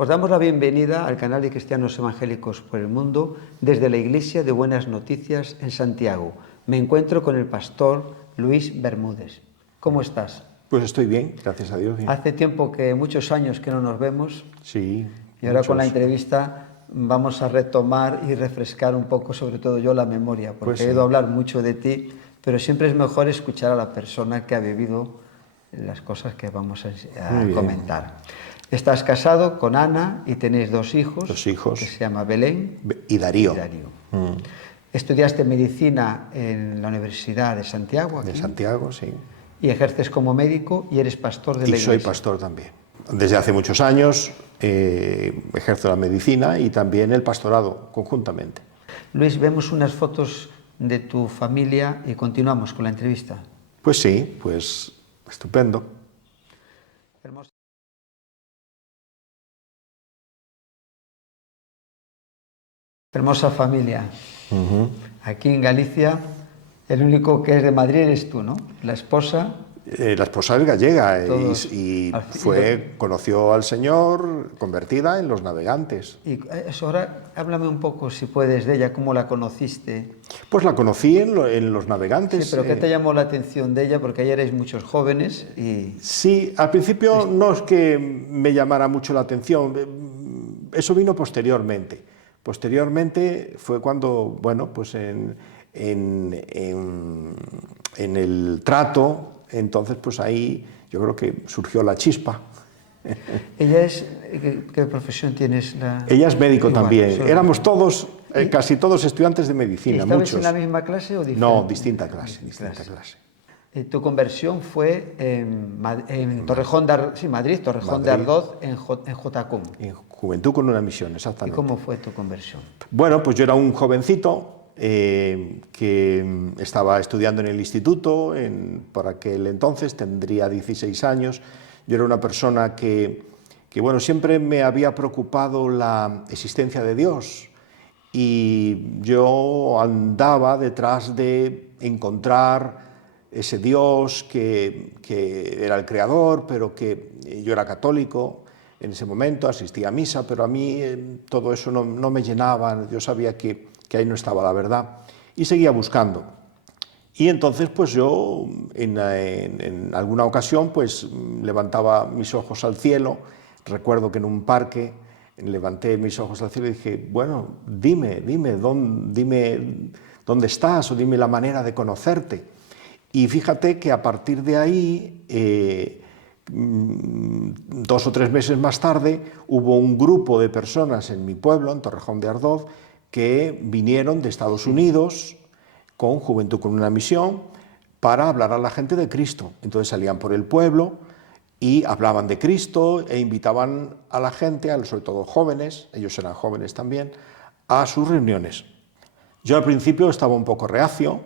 Os damos la bienvenida al canal de Cristianos Evangélicos por el Mundo desde la Iglesia de Buenas Noticias en Santiago. Me encuentro con el pastor Luis Bermúdez. ¿Cómo estás? Pues estoy bien, gracias a Dios. Bien. Hace tiempo muchos años que no nos vemos. Sí. Y ahora con la entrevista vamos a retomar y refrescar un poco, sobre todo yo, la memoria, porque Pues he oído hablar mucho de ti, pero siempre es mejor escuchar a la persona que ha vivido las cosas que vamos a comentar. Estás casado con Ana y tenéis dos hijos. Que se llama Belén y Darío. Estudiaste medicina en la Universidad de Santiago. De Santiago, sí. Y ejerces como médico y eres pastor de la iglesia. Y soy pastor también. Desde hace muchos años ejerzo la medicina y también el pastorado conjuntamente. Luis, vemos unas fotos de tu familia y continuamos con la entrevista. Pues sí, pues estupendo. Hermosa familia. Aquí en Galicia, el único que es de Madrid eres tú, ¿no? La esposa. La esposa es gallega y conoció al Señor convertida en los navegantes. Y eso, ahora háblame un poco, si puedes, de ella, ¿cómo la conociste? Pues la conocí en los navegantes. Sí, pero ¿qué te llamó la atención de ella? Porque ayer erais muchos jóvenes y... Sí, al principio no es que me llamara mucho la atención, eso vino posteriormente. Posteriormente fue cuando, bueno, pues en el trato, entonces pues ahí yo creo que surgió la chispa. ¿Ella es, qué profesión tienes? Ella es médico también. Éramos todos, casi todos estudiantes de medicina. ¿Estabais en la misma clase o diferente? No, distinta clase. Tu conversión fue en Torrejón de Ardoz, sí, Madrid, Torrejón de Ardoz, en JCUM. En Juventud con una Misión, exactamente. ¿Y cómo fue tu conversión? Bueno, pues yo era un jovencito que estaba estudiando en el instituto, por aquel entonces tendría 16 años. Yo era una persona que bueno, siempre me había preocupado la existencia de Dios y yo andaba detrás de encontrar ese Dios que era el creador, pero que yo era católico en ese momento, asistía a misa, pero a mí todo eso no me llenaba, yo sabía que ahí no estaba la verdad, y seguía buscando. Y entonces pues yo en alguna ocasión pues levantaba mis ojos al cielo, recuerdo que en un parque levanté mis ojos al cielo y dije, bueno, dime dónde estás o dime la manera de conocerte. Y fíjate que a partir de ahí, 2 o 3 meses más tarde, hubo un grupo de personas en mi pueblo, en Torrejón de Ardoz, que vinieron de Estados Unidos con Juventud con una Misión para hablar a la gente de Cristo. Entonces salían por el pueblo y hablaban de Cristo e invitaban a la gente, sobre todo jóvenes, ellos eran jóvenes también, a sus reuniones. Yo al principio estaba un poco reacio,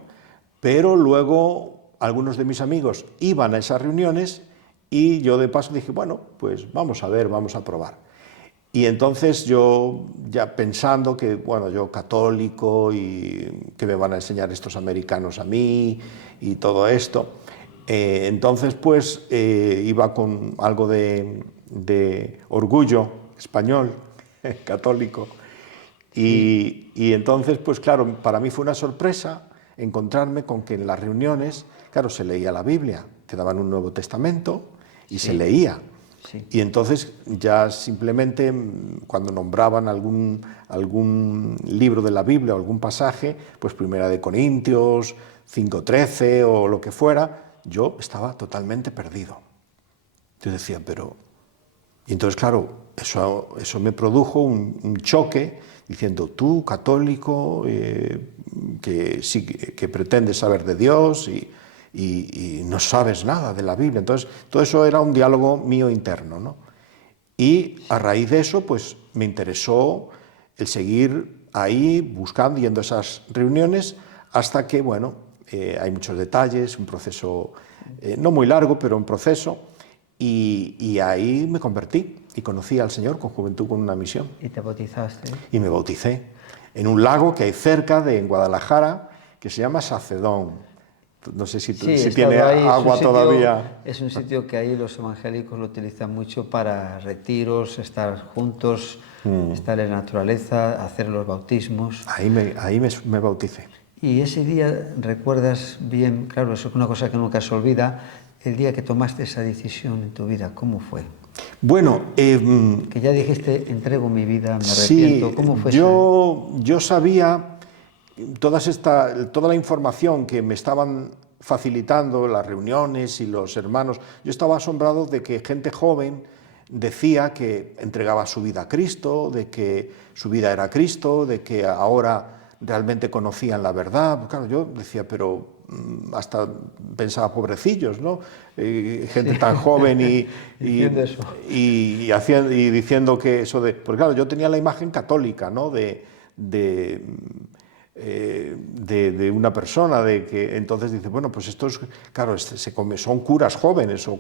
pero luego algunos de mis amigos iban a esas reuniones y yo de paso dije, bueno, pues vamos a ver, vamos a probar. Y entonces yo, ya pensando que, bueno, yo católico y que me van a enseñar estos americanos a mí y todo esto, entonces pues iba con algo de orgullo español, católico, y entonces pues claro, para mí fue una sorpresa encontrarme con que en las reuniones, claro, se leía la Biblia, te daban un Nuevo Testamento y se leía. Sí. Y entonces ya simplemente cuando nombraban algún libro de la Biblia o algún pasaje, pues Primera de Corintios, 5:13 o lo que fuera, yo estaba totalmente perdido. Yo decía, pero... Y entonces, claro, eso me produjo un choque diciendo, tú, católico, que pretendes saber de Dios y no sabes nada de la Biblia. Entonces, todo eso era un diálogo mío interno, ¿no? Y a raíz de eso, pues me interesó el seguir ahí buscando, yendo a esas reuniones, hasta que, bueno, hay muchos detalles, un proceso no muy largo, pero un proceso, y ahí me convertí y conocí al Señor con Juventud con una Misión. ¿Y te bautizaste? Y me bauticé en un lago que hay cerca en Guadalajara, que se llama Sacedón. No sé si Sí, tiene ahí, agua todavía. Es un sitio que ahí los evangélicos lo utilizan mucho para retiros, estar juntos, estar en la naturaleza, hacer los bautismos. Ahí me bauticé. Y ese día recuerdas bien, claro, eso es una cosa que nunca se olvida, el día que tomaste esa decisión en tu vida, ¿cómo fue? Bueno, que ya dijiste, entrego mi vida, me arrepiento, sí, ¿cómo fue yo sabía toda la información que me estaban facilitando las reuniones y los hermanos. Yo estaba asombrado de que gente joven decía que entregaba su vida a Cristo, de que su vida era Cristo, de que ahora realmente conocían la verdad. Pues claro, yo decía, pero hasta pensaba, pobrecillos, ¿no? Gente tan joven y diciendo que eso de... Porque claro, yo tenía la imagen católica, ¿no? de una persona, de que entonces dice, bueno, pues estos, claro, son curas jóvenes o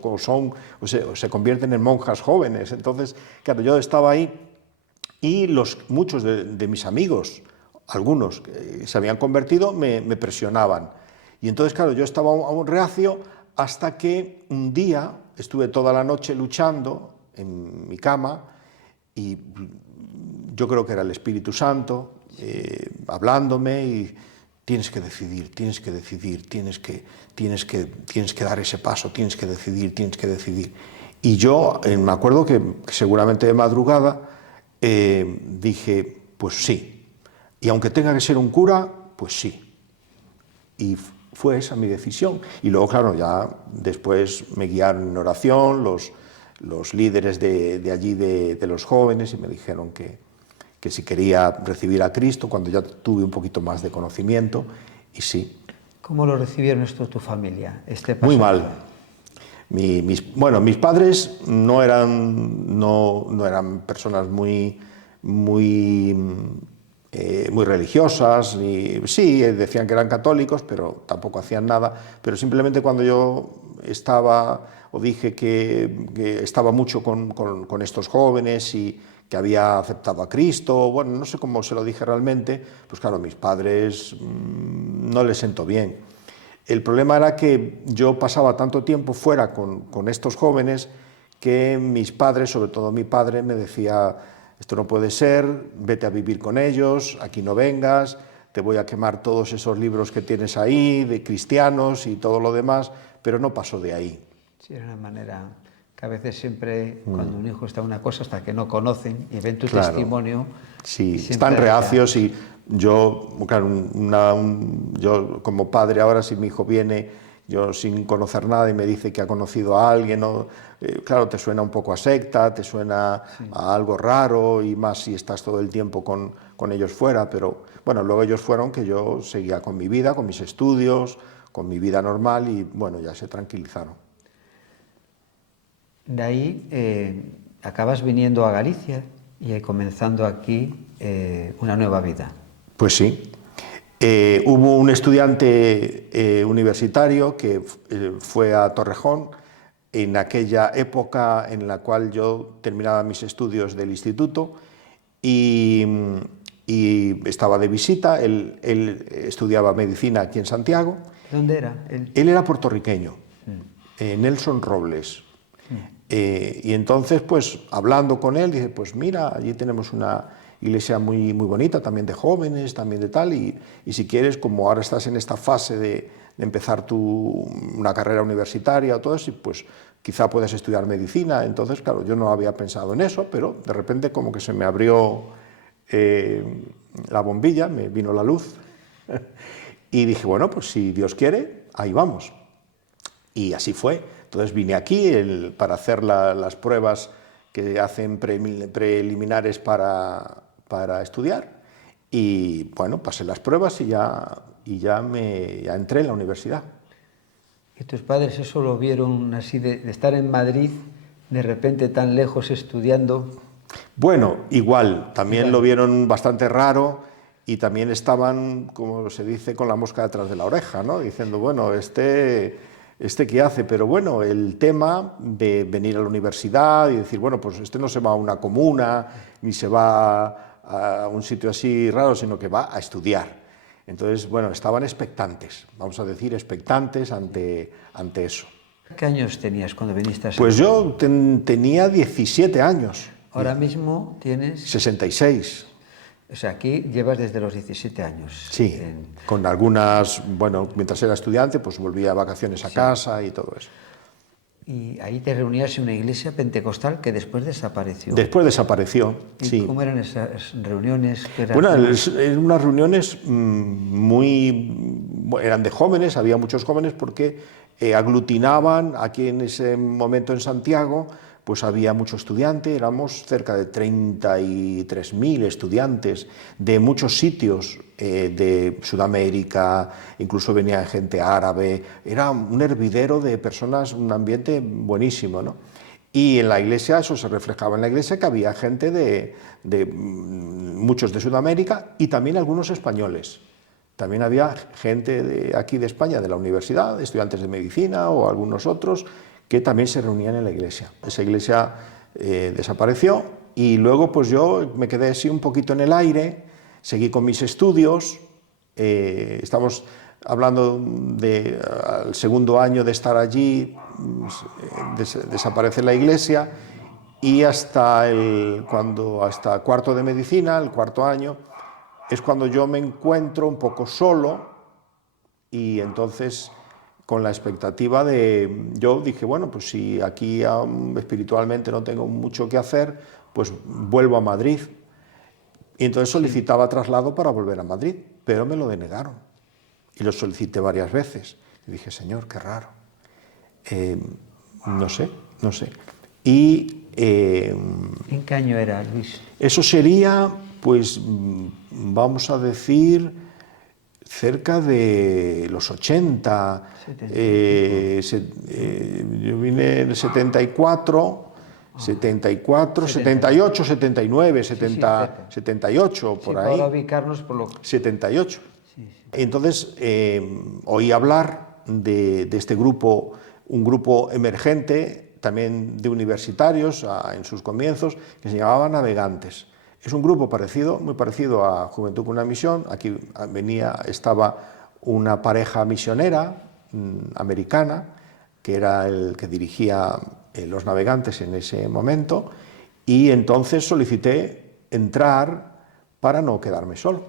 se convierten en monjas jóvenes. Entonces, claro, yo estaba ahí y muchos de mis amigos, algunos que se habían convertido, me presionaban. Y entonces, claro, yo estaba aún reacio hasta que un día estuve toda la noche luchando en mi cama y yo creo que era el Espíritu Santo hablándome y tienes que decidir, tienes que dar ese paso, tienes que decidir. Y yo me acuerdo que seguramente de madrugada dije, pues sí, y aunque tenga que ser un cura, pues sí. Y fue esa mi decisión. Y luego, claro, ya después me guiaron en oración los líderes de allí, de los jóvenes, y me dijeron que si quería recibir a Cristo, cuando ya tuve un poquito más de conocimiento, y sí. ¿Cómo lo recibieron esto tu familia, este paso? Muy mal. Mis padres no eran personas muy religiosas, sí, decían que eran católicos, pero tampoco hacían nada. Pero simplemente cuando yo dije que estaba mucho con estos jóvenes y que había aceptado a Cristo, bueno, no sé cómo se lo dije realmente, pues claro, a mis padres no les sentó bien. El problema era que yo pasaba tanto tiempo fuera con estos jóvenes que mis padres, sobre todo mi padre, me decía, esto no puede ser, vete a vivir con ellos, aquí no vengas, te voy a quemar todos esos libros que tienes ahí, de cristianos y todo lo demás, pero no pasó de ahí. Sí, era una manera que a veces siempre, cuando un hijo está en una cosa, hasta que no conocen y ven tu testimonio... Sí, están reacios y yo, claro, yo como padre ahora, si mi hijo viene, yo sin conocer nada y me dice que ha conocido a alguien, ¿no? Claro, te suena un poco a secta, te suena a algo raro, y más si estás todo el tiempo con ellos fuera, pero bueno, luego ellos fueron que yo seguía con mi vida, con mis estudios, con mi vida normal, y bueno, ya se tranquilizaron. De ahí acabas viniendo a Galicia y comenzando aquí una nueva vida. Pues sí. Hubo un estudiante universitario que fue a Torrejón en aquella época en la cual yo terminaba mis estudios del instituto y estaba de visita. Él estudiaba medicina aquí en Santiago. ¿Dónde era él? Él era puertorriqueño, Nelson Robles. Y entonces, pues, hablando con él, dice, pues mira, allí tenemos una iglesia muy bonita, también de jóvenes, también de tal, y si quieres, como ahora estás en esta fase de empezar una carrera universitaria o todo eso, pues quizá puedas estudiar medicina. Entonces, claro, yo no había pensado en eso, pero de repente como que se me abrió la bombilla, me vino la luz, y dije, bueno, pues si Dios quiere, ahí vamos. Y así fue. Entonces vine aquí para hacer las pruebas que hacen preliminares para estudiar, y bueno, pasé las pruebas y ya entré en la universidad. ¿Y tus padres eso lo vieron así, de estar en Madrid, de repente tan lejos estudiando? Bueno, igual, también lo vieron bastante raro y también estaban, como se dice, con la mosca detrás de la oreja, ¿no? Diciendo, bueno, ¿este qué hace? Pero bueno, el tema de venir a la universidad y decir, bueno, pues no se va a una comuna, ni se va a un sitio así raro, sino que va a estudiar. Entonces, bueno, estaban expectantes, vamos a decir, expectantes ante eso. ¿Qué años tenías cuando viniste a Pues yo tenía 17 años. Ahora mismo tienes... 66. O sea, aquí llevas desde los 17 años. Sí, con algunas, bueno, mientras era estudiante, pues volvía a vacaciones a casa y todo eso. Y ahí te reunías en una iglesia pentecostal que después desapareció. Después desapareció, ¿Y sí. cómo eran esas reuniones? Bueno, eran unas reuniones eran de jóvenes, había muchos jóvenes porque aglutinaban aquí en ese momento en Santiago, pues había mucho estudiante, éramos cerca de 33.000 estudiantes de muchos sitios de Sudamérica, incluso venía gente árabe, era un hervidero de personas, un ambiente buenísimo, ¿no? Y en la iglesia, eso se reflejaba en la iglesia, que había gente muchos de Sudamérica y también algunos españoles. También había gente de aquí de España, de la universidad, estudiantes de medicina o algunos otros, que también se reunían en la iglesia. Esa iglesia desapareció y luego pues yo me quedé así un poquito en el aire, seguí con mis estudios, estamos hablando del segundo año de estar allí, desaparece la iglesia y hasta cuarto de medicina, el cuarto año, es cuando yo me encuentro un poco solo y entonces con la expectativa yo dije, bueno, pues si aquí espiritualmente no tengo mucho que hacer, pues vuelvo a Madrid. Y entonces solicitaba traslado para volver a Madrid, pero me lo denegaron. Y lo solicité varias veces. Y dije, Señor, qué raro. No sé. Y, ¿en qué año era, Luis? Eso sería, pues, vamos a decir, cerca de los 80. Yo vine en el 74, 78, 79, 78, por ahí. Para ubicarnos por lo... 78. Entonces, oí hablar de este grupo, un grupo emergente, también de universitarios en sus comienzos, que se llamaba Navegantes. Es un grupo muy parecido a Juventud con una Misión. Aquí estaba una pareja misionera americana, que era el que dirigía los Navegantes en ese momento, y entonces solicité entrar para no quedarme solo.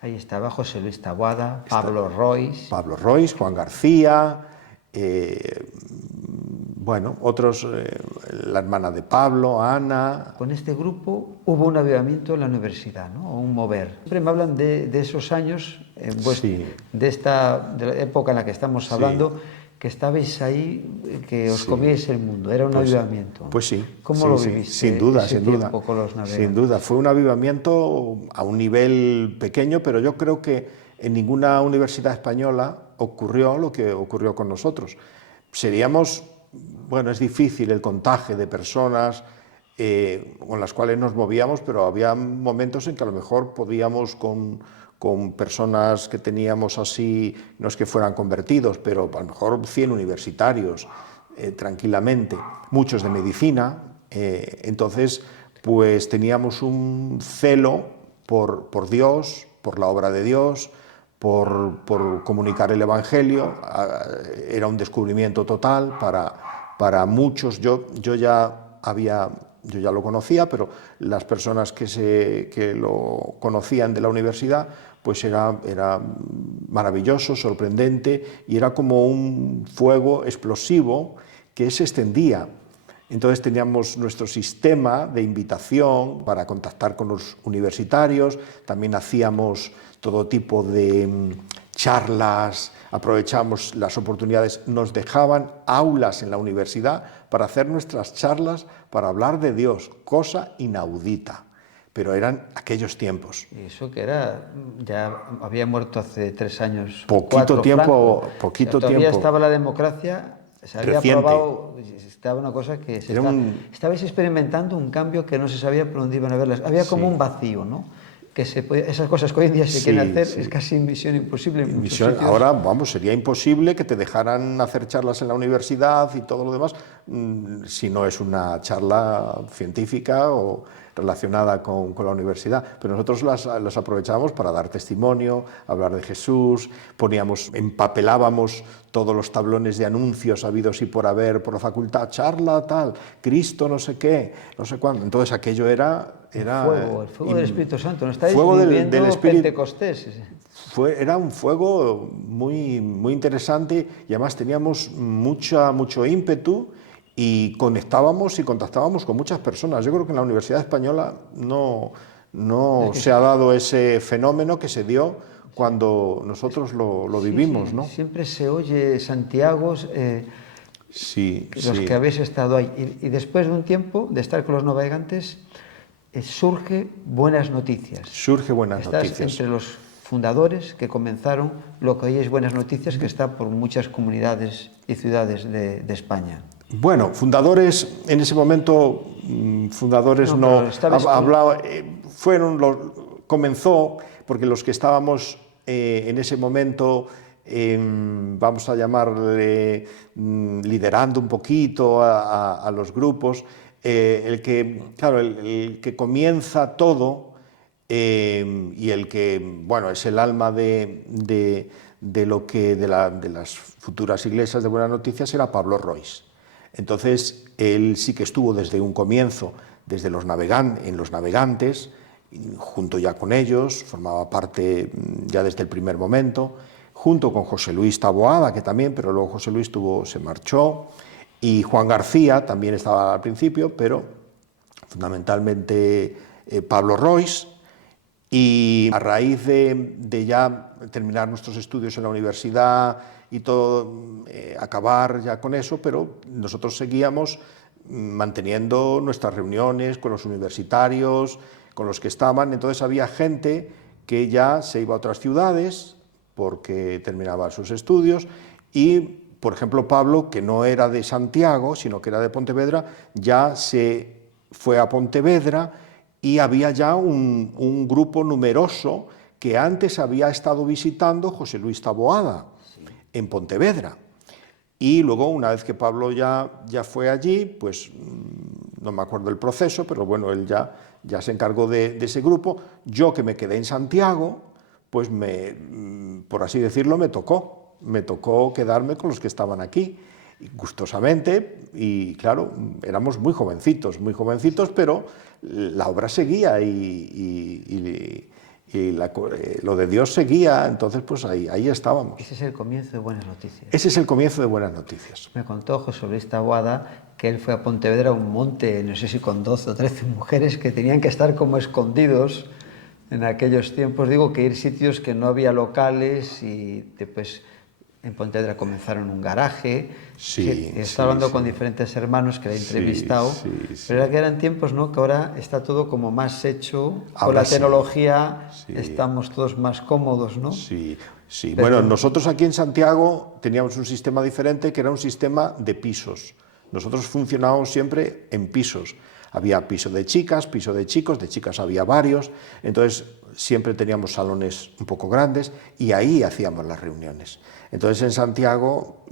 Ahí estaba José Luis Taboada, Pablo Rois, Juan García, bueno, otros, la hermana de Pablo, Ana. Con este grupo hubo un avivamiento en la universidad, ¿no? O un mover. Siempre me hablan de esos años, Sí. de la época en la que estamos hablando, que estabais ahí, que os comíais el mundo, era un avivamiento. Pues sí. ¿Cómo lo viviste? Sin duda. Con los navegantes? Sin duda, fue un avivamiento a un nivel pequeño, pero yo creo que en ninguna universidad española ocurrió lo que ocurrió con nosotros. Bueno, es difícil el contagio de personas con las cuales nos movíamos, pero había momentos en que a lo mejor podíamos con personas que teníamos así, no es que fueran convertidos, pero a lo mejor 100 universitarios tranquilamente, muchos de medicina, entonces pues teníamos un celo por Dios, por la obra de Dios, por comunicar el Evangelio. Era un descubrimiento total para muchos. Yo ya lo conocía, pero las personas que lo conocían de la universidad, pues era maravilloso, sorprendente, y era como un fuego explosivo que se extendía. Entonces teníamos nuestro sistema de invitación para contactar con los universitarios, también hacíamos todo tipo de charlas, aprovechamos las oportunidades, nos dejaban aulas en la universidad para hacer nuestras charlas, para hablar de Dios, cosa inaudita, pero eran aquellos tiempos. Y eso que ya había muerto hace 3 años. Poquito tiempo. Todavía estaba la democracia, se había aprobado, estaba una cosa que estabais experimentando un cambio que no se sabía por dónde iban a verlas. Había como un vacío, ¿no? Esas cosas que hoy en día se quieren hacer es casi misión imposible en muchos sitios. Ahora, sería imposible que te dejaran hacer charlas en la universidad y todo lo demás si no es una charla científica o relacionada con la universidad, pero nosotros las aprovechábamos para dar testimonio, hablar de Jesús, empapelábamos todos los tablones de anuncios habidos y por haber por la facultad, charla tal, Cristo no sé qué, no sé cuándo. Entonces aquello era el fuego del Espíritu Santo, ¿no estáis fuego viviendo del Espíritu, Pentecostés? Era un fuego muy, muy interesante y además teníamos mucho ímpetu y conectábamos y contactábamos con muchas personas. Yo creo que en la Universidad Española no se ha dado ese fenómeno que se dio cuando nosotros lo vivimos, ¿no? Siempre se oye Santiago, los que habéis estado ahí. Y después de un tiempo de estar con los navegantes, surge Buenas Noticias. Estás entre los fundadores que comenzaron lo que hoy es Buenas Noticias, que está por muchas comunidades y ciudades de España. Bueno, fundadores, en ese momento, comenzó porque los que estábamos en ese momento, vamos a llamarle, liderando un poquito a los grupos, el que comienza todo y el que, bueno, es el alma de las futuras iglesias de Buenas Noticias era Pablo Rois. Entonces, él sí que estuvo desde un comienzo, desde en los navegantes, junto ya con ellos, formaba parte ya desde el primer momento, junto con José Luis Taboada, que también, pero luego José Luis se marchó, y Juan García también estaba al principio, pero fundamentalmente Pablo Rois. Y a raíz de ya terminar nuestros estudios en la universidad y todo, acabar ya con eso, pero nosotros seguíamos manteniendo nuestras reuniones con los universitarios, con los que estaban. Entonces había gente que ya se iba a otras ciudades porque terminaba sus estudios y, por ejemplo, Pablo, que no era de Santiago, sino que era de Pontevedra, ya se fue a Pontevedra y había ya un grupo numeroso que antes había estado visitando José Luis Taboada en Pontevedra. Y luego, una vez que Pablo ya fue allí, pues no me acuerdo el proceso, pero bueno, él ya se encargó de ese grupo. Yo, que me quedé en Santiago, pues por así decirlo, me tocó quedarme con los que estaban aquí, gustosamente, y claro, éramos muy jovencitos, pero la obra seguía y lo de Dios seguía, entonces pues ahí estábamos. Ese es el comienzo de Buenas Noticias. Ese es el comienzo de Buenas Noticias. Me contó José Luis Taboada que él fue a Pontevedra, a un monte, no sé si con 12 o 13 mujeres que tenían que estar como escondidos en aquellos tiempos. Digo que ir a sitios que no había locales y después en Pontevedra comenzaron un garaje. Estaba hablando con diferentes hermanos que le he entrevistado, pero era que eran tiempos, ¿no?, que ahora está todo como más hecho, con la tecnología estamos todos más cómodos, ¿no? Sí. Bueno, nosotros aquí en Santiago teníamos un sistema diferente, que era un sistema de pisos. Nosotros funcionábamos siempre en pisos. Había piso de chicas, piso de chicos, de chicas había varios, entonces siempre teníamos salones un poco grandes y ahí hacíamos las reuniones. Entonces en Santiago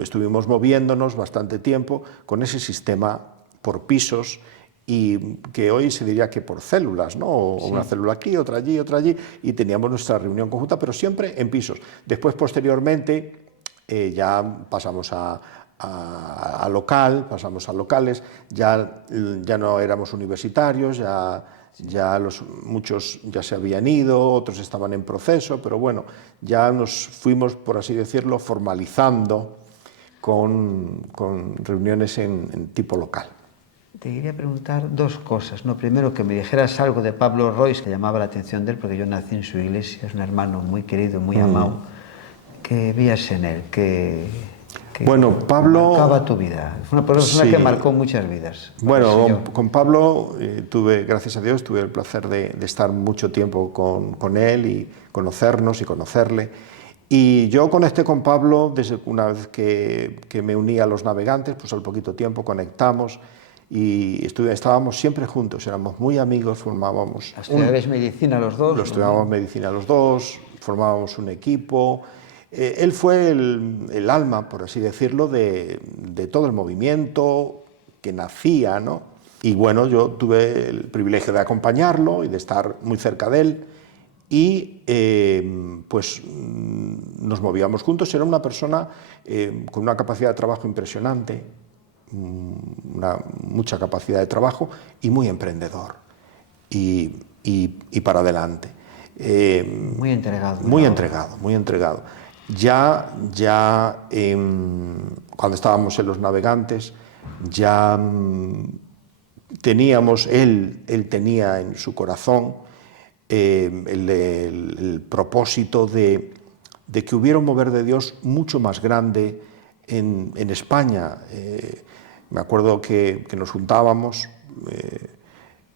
estuvimos moviéndonos bastante tiempo con ese sistema por pisos y que hoy se diría que por células, ¿no? O una célula aquí, otra allí, y teníamos nuestra reunión conjunta, pero siempre en pisos. Después, posteriormente, ya pasamos a locales, ya no éramos universitarios, muchos ya se habían ido, otros estaban en proceso, pero bueno, ya nos fuimos, por así decirlo, formalizando con reuniones en tipo local. Te quería preguntar dos cosas, ¿no? Primero, que me dijeras algo de Pablo Rois, que llamaba la atención de él, porque yo nací en su iglesia, es un hermano muy querido, muy amado. ¿Qué vías en él? Bueno, Pablo marcaba tu vida. Es una persona que marcó muchas vidas. Bueno, con Pablo gracias a Dios, tuve el placer de estar mucho tiempo con él y conocernos y conocerle. Y yo conecté con Pablo desde una vez que me uní a los navegantes, pues al poquito tiempo conectamos y estábamos siempre juntos, éramos muy amigos, formábamos... ¿Estudiabais medicina los dos? Estudiábamos medicina los dos, formábamos un equipo. Él fue el alma, por así decirlo, de todo el movimiento que nacía, ¿no?, Y bueno, yo tuve el privilegio de acompañarlo y de estar muy cerca de él y pues nos movíamos juntos. Era una persona con una capacidad de trabajo impresionante, mucha capacidad de trabajo y muy emprendedor y para adelante. Muy entregado. Muy entregado, muy entregado. Ya cuando estábamos en Los Navegantes, ya teníamos, él tenía en su corazón el propósito de que hubiera un mover de Dios mucho más grande en España. Me acuerdo que nos juntábamos,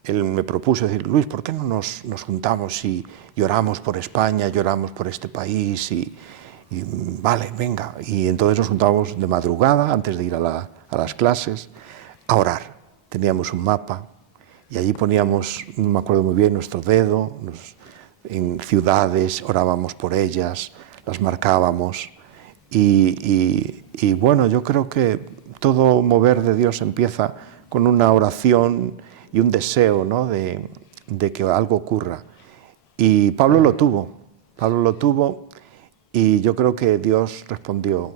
él me propuso decir, Luis, ¿por qué no nos juntamos y oramos por España, lloramos por este país? Y vale, venga. Y entonces nos juntábamos de madrugada, antes de ir a las clases, a orar. Teníamos un mapa y allí poníamos, no me acuerdo muy bien, nuestro dedo, en ciudades, orábamos por ellas, las marcábamos. Y bueno, yo creo que todo mover de Dios empieza con una oración y un deseo, ¿no?, de que algo ocurra. Y Pablo lo tuvo y yo creo que Dios respondió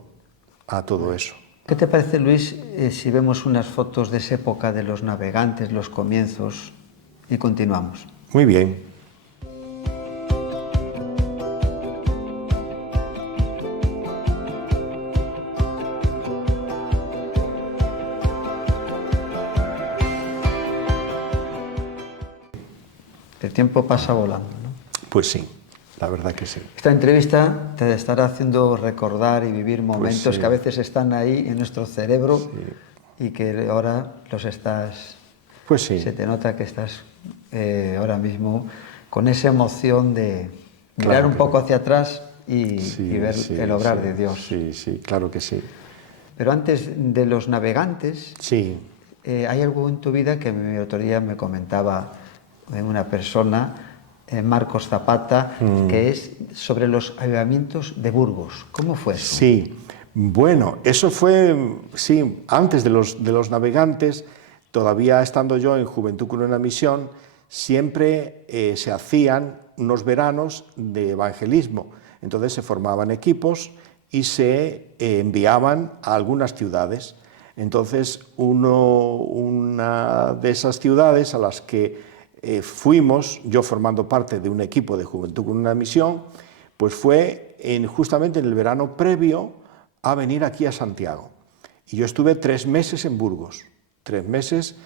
a todo eso. ¿Qué te parece, Luis, si vemos unas fotos de esa época de Los Navegantes, los comienzos, y continuamos? Muy bien. El tiempo pasa volando, ¿no? Pues sí, la verdad que sí. Esta entrevista te estará haciendo recordar y vivir momentos pues sí, que a veces están ahí en nuestro cerebro, sí, y que ahora los estás... Pues sí. Se te nota que estás ahora mismo con esa emoción de mirar un poco hacia atrás y ver el obrar de Dios. Sí, sí, claro que sí. Pero antes de Los Navegantes, Sí. hay algo en tu vida que el otro día me comentaba una persona, Marcos Zapata, que es sobre los avivamientos de Burgos. ¿Cómo fue eso? Sí, bueno, eso fue, sí, antes de los Navegantes, todavía estando yo en Juventud con una Misión, siempre se hacían unos veranos de evangelismo. Entonces se formaban equipos y se enviaban a algunas ciudades. Entonces una de esas ciudades a las que fuimos, yo formando parte de un equipo de Juventud con una Misión, pues fue justamente en el verano previo a venir aquí a Santiago. Y yo estuve 3 meses en Burgos, 3 meses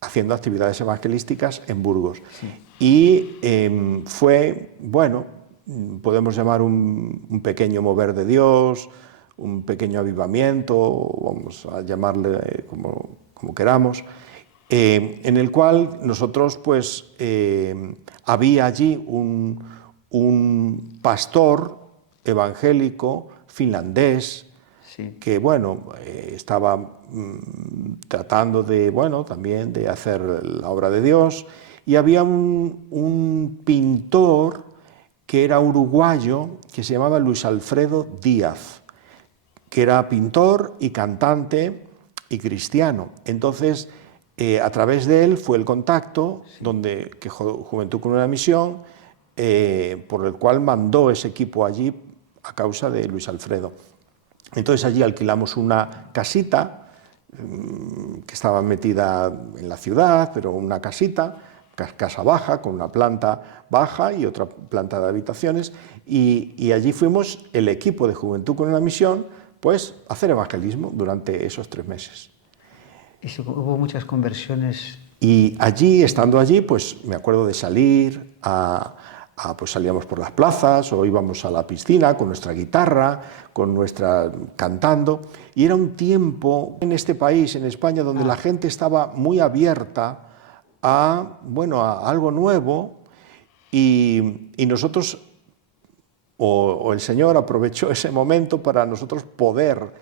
haciendo actividades evangelísticas en Burgos. Sí. Y fue, bueno, podemos llamar un pequeño mover de Dios, un pequeño avivamiento, vamos a llamarle como queramos, en el cual nosotros, pues, había allí un pastor evangélico finlandés, sí, que, bueno, estaba tratando de, bueno, también de hacer la obra de Dios, y había un pintor que era uruguayo, que se llamaba Luis Alfredo Díaz, que era pintor y cantante y cristiano. Entonces, a través de él fue el contacto, sí, que Juventud con una Misión, por el cual mandó ese equipo allí a causa de Luis Alfredo. Entonces allí alquilamos una casita que estaba metida en la ciudad, pero una casita, casa baja, con una planta baja y otra planta de habitaciones, y allí fuimos el equipo de Juventud con una Misión, pues a hacer evangelismo durante esos 3 meses. ¿Y hubo muchas conversiones? Y allí, estando allí, pues me acuerdo de salir pues salíamos por las plazas o íbamos a la piscina con nuestra guitarra, cantando, y era un tiempo en este país, en España, donde la gente estaba muy abierta a algo nuevo, y nosotros, o el Señor aprovechó ese momento para nosotros poder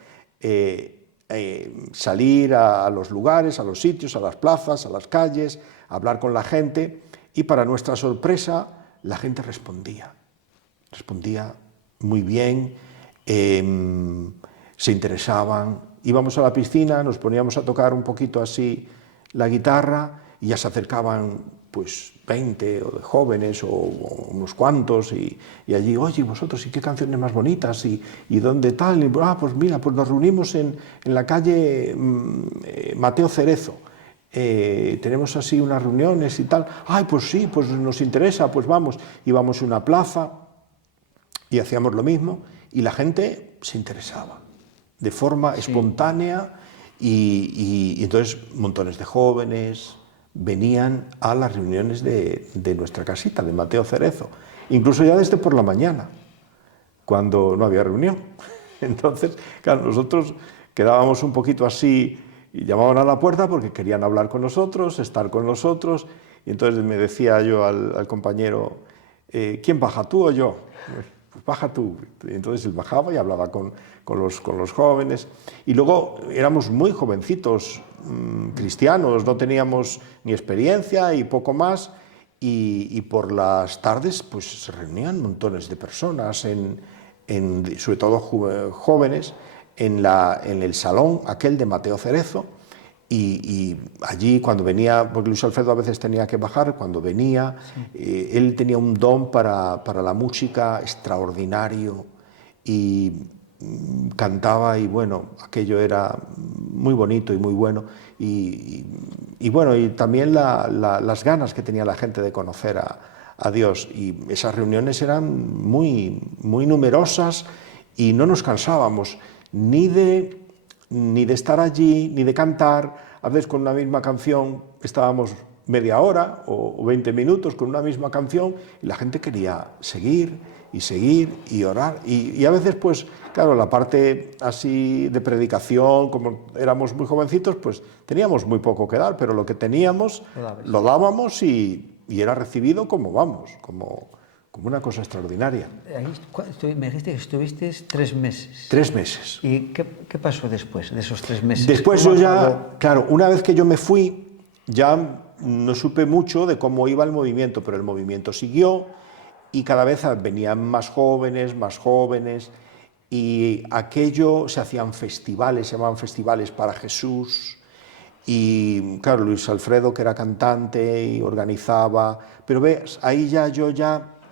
salir a los lugares, a los sitios, a las plazas, a las calles, hablar con la gente, y para nuestra sorpresa, la gente respondía muy bien, se interesaban, íbamos a la piscina, nos poníamos a tocar un poquito así la guitarra y ya se acercaban pues 20 o de jóvenes o unos cuantos y allí, oye, vosotros, ¿y qué canciones más bonitas? ¿Y dónde tal? Y, pues mira, pues nos reunimos en la calle Mateo Cerezo. Tenemos así unas reuniones y tal. Ay, pues sí, pues nos interesa, pues vamos. Íbamos a una plaza y hacíamos lo mismo y la gente se interesaba de forma espontánea y entonces montones de jóvenes venían a las reuniones de nuestra casita, de Mateo Cerezo, incluso ya desde por la mañana, cuando no había reunión. Entonces, claro, nosotros quedábamos un poquito así y llamaban a la puerta porque querían hablar con nosotros, estar con nosotros, y entonces me decía yo al compañero, ¿quién baja, tú o yo? Pues baja tú. Y entonces él bajaba y hablaba con los jóvenes. Y luego éramos muy jovencitos, cristianos, no teníamos ni experiencia y poco más, y por las tardes pues se reunían montones de personas, sobre todo jóvenes, en el salón aquel de Mateo Cerezo, y allí cuando venía, porque Luis Alfredo a veces tenía que bajar, cuando venía, él tenía un don para la música extraordinario y cantaba y bueno, aquello era muy bonito y muy bueno y bueno, y también las ganas que tenía la gente de conocer a Dios, y esas reuniones eran muy numerosas y no nos cansábamos ni de estar allí, ni de cantar. A veces con una misma canción estábamos media hora o 20 minutos con una misma canción y la gente quería seguir y orar. Y a veces, pues, claro, la parte así de predicación, como éramos muy jovencitos, pues teníamos muy poco que dar, pero lo que teníamos lo dábamos y era recibido como una cosa extraordinaria. Ahí me dijiste que estuviste 3 meses. 3 meses. ¿Y qué pasó después de esos 3 meses? Después yo ya, claro, una vez que yo me fui, ya no supe mucho de cómo iba el movimiento, pero el movimiento siguió y cada vez venían más jóvenes, y aquello se hacían festivales, se llamaban festivales para Jesús. Y claro, Luis Alfredo, que era cantante y organizaba, pero ves, ahí yo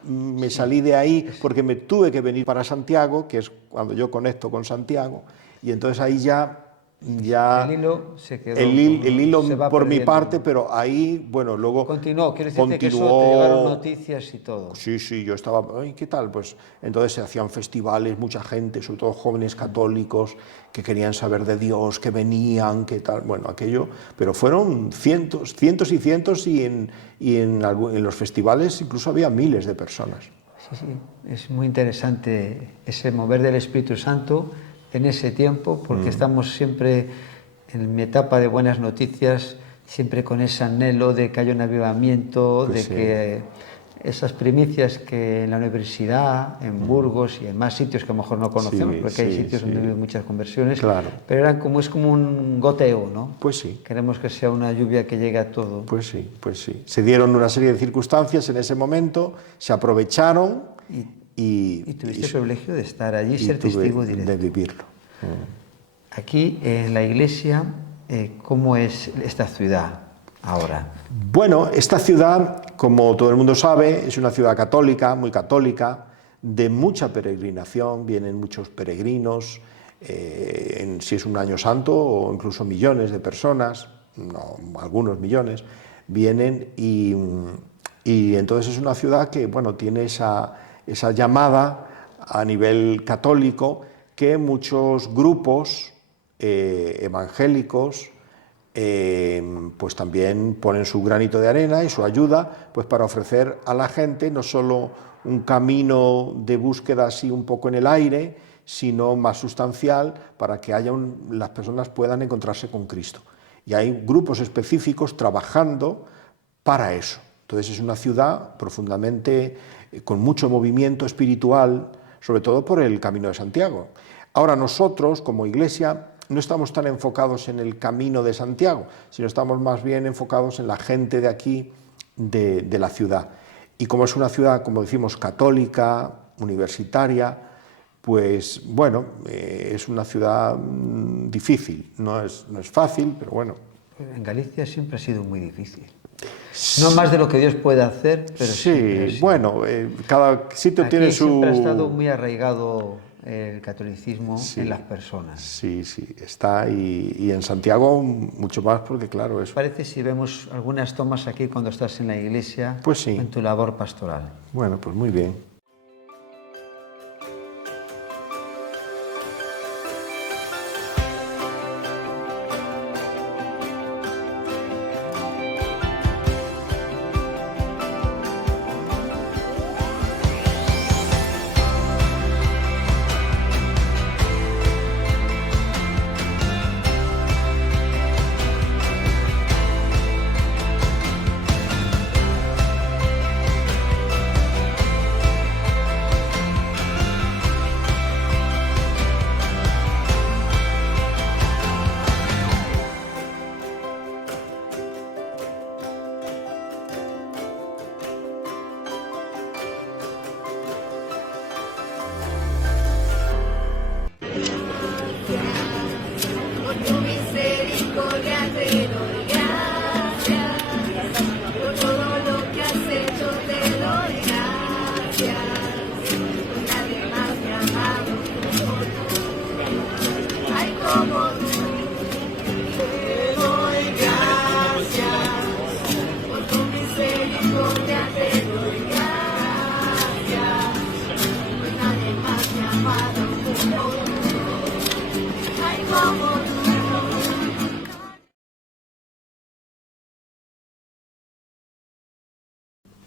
me salí de ahí porque me tuve que venir para Santiago, que es cuando yo conecto con Santiago, y entonces ahí ya el hilo se quedó. El hilo por mi parte, pero ahí, bueno, luego continuó, quiero decirte que eso te llegaron noticias y todo. Sí, yo estaba, ay, ¿qué tal? Pues entonces se hacían festivales, mucha gente, sobre todo jóvenes católicos, que querían saber de Dios, que venían, qué tal, bueno, aquello, pero fueron cientos y cientos, y en los festivales incluso había miles de personas. Sí, es muy interesante ese mover del Espíritu Santo en ese tiempo, porque estamos siempre en mi etapa de buenas noticias, siempre con ese anhelo de que haya un avivamiento, pues de que esas primicias que en la universidad, en Burgos y en más sitios que a lo mejor no conocemos, porque hay sitios donde hay muchas conversiones, claro, pero es como un goteo, ¿no? Pues sí. Queremos que sea una lluvia que llegue a todo. Pues sí. Se dieron una serie de circunstancias en ese momento, se aprovecharon y tuviste el privilegio de estar allí y ser testigo directo. De vivirlo. Aquí en la iglesia, ¿cómo es esta ciudad ahora? Bueno, esta ciudad, como todo el mundo sabe, es una ciudad católica, muy católica, de mucha peregrinación, vienen muchos peregrinos, si es un año santo, o incluso millones de personas, no, algunos millones, vienen y entonces es una ciudad que, bueno, tiene esa llamada a nivel católico, que muchos grupos evangélicos pues también ponen su granito de arena y su ayuda, pues para ofrecer a la gente no solo un camino de búsqueda así un poco en el aire, sino más sustancial, para que las personas puedan encontrarse con Cristo. Y hay grupos específicos trabajando para eso. Entonces es una ciudad profundamente con mucho movimiento espiritual, sobre todo por el Camino de Santiago. Ahora nosotros, como Iglesia, no estamos tan enfocados en el Camino de Santiago, sino estamos más bien enfocados en la gente de aquí, de la ciudad. Y como es una ciudad, como decimos, católica, universitaria, pues bueno, es una ciudad difícil, no es fácil, pero bueno. En Galicia siempre ha sido muy difícil. No más de lo que Dios puede hacer, pero sí, bueno, cada sitio tiene su... Siempre ha estado muy arraigado el catolicismo en las personas. Sí, sí, está, y en Santiago mucho más, porque claro, eso... Parece si vemos algunas tomas aquí cuando estás en la iglesia, pues sí, en tu labor pastoral. Bueno, pues muy bien.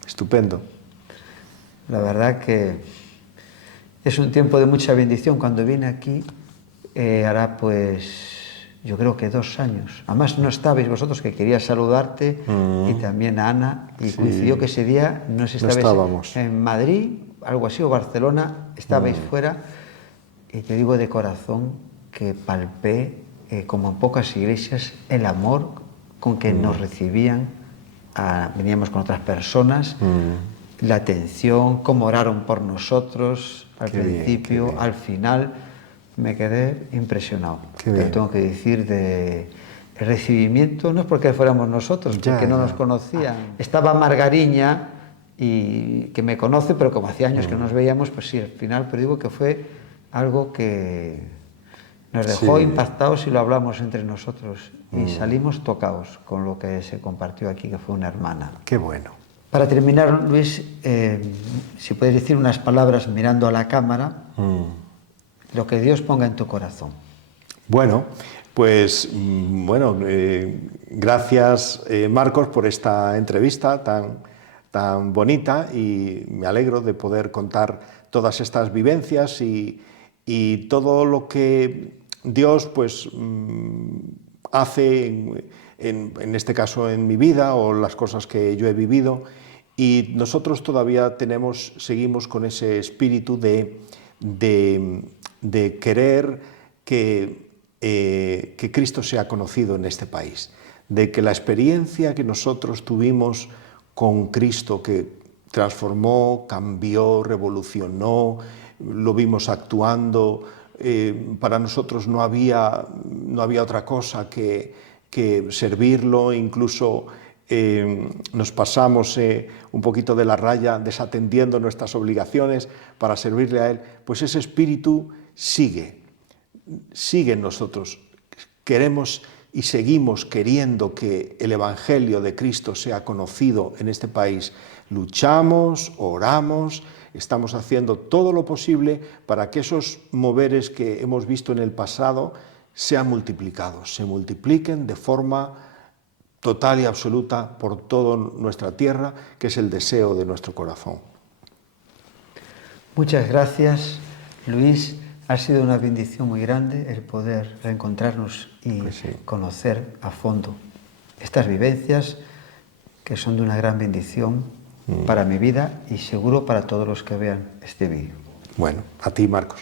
Estupendo. La verdad que es un tiempo de mucha bendición. Cuando vine aquí, hará pues, yo creo que 2 años. Además no estabais vosotros, que quería saludarte, y también a Ana, y coincidió que ese día no sé si estabais en Madrid, algo así, o Barcelona, estabais fuera, y te digo de corazón que palpé, como en pocas iglesias, el amor con que nos recibían. Veníamos con otras personas, la atención, cómo oraron por nosotros al principio, al final, me quedé impresionado. Pero tengo que decir, el recibimiento no es porque fuéramos nosotros, porque no nos conocían. Estaba Margariña, y que me conoce, pero como hacía años que no nos veíamos, pues sí, al final, pero digo que fue algo que nos dejó impactados, y lo hablamos entre nosotros, y salimos tocados con lo que se compartió aquí, que fue una hermana. Qué bueno. Para terminar, Luis, si puedes decir unas palabras mirando a la cámara, lo que Dios ponga en tu corazón. Bueno, pues gracias, Marcos, por esta entrevista tan bonita, y me alegro de poder contar todas estas vivencias y todo lo que Dios pues hace en este caso en mi vida, o las cosas que yo he vivido, y nosotros todavía seguimos con ese espíritu de querer que Cristo sea conocido en este país, de que la experiencia que nosotros tuvimos con Cristo, que transformó, cambió, revolucionó, lo vimos actuando, para nosotros no había otra cosa que servirlo. Incluso nos pasamos un poquito de la raya, desatendiendo nuestras obligaciones para servirle a Él. Pues ese espíritu sigue en nosotros. Queremos y seguimos queriendo que el Evangelio de Cristo sea conocido en este país. Luchamos, oramos, estamos haciendo todo lo posible para que esos moveres que hemos visto en el pasado sean multiplicados, se multipliquen de forma total y absoluta por toda nuestra tierra, que es el deseo de nuestro corazón. Muchas gracias, Luis. Ha sido una bendición muy grande el poder reencontrarnos y conocer a fondo estas vivencias, que son de una gran bendición para mi vida y seguro para todos los que vean este vídeo. Bueno, a ti, Marcos.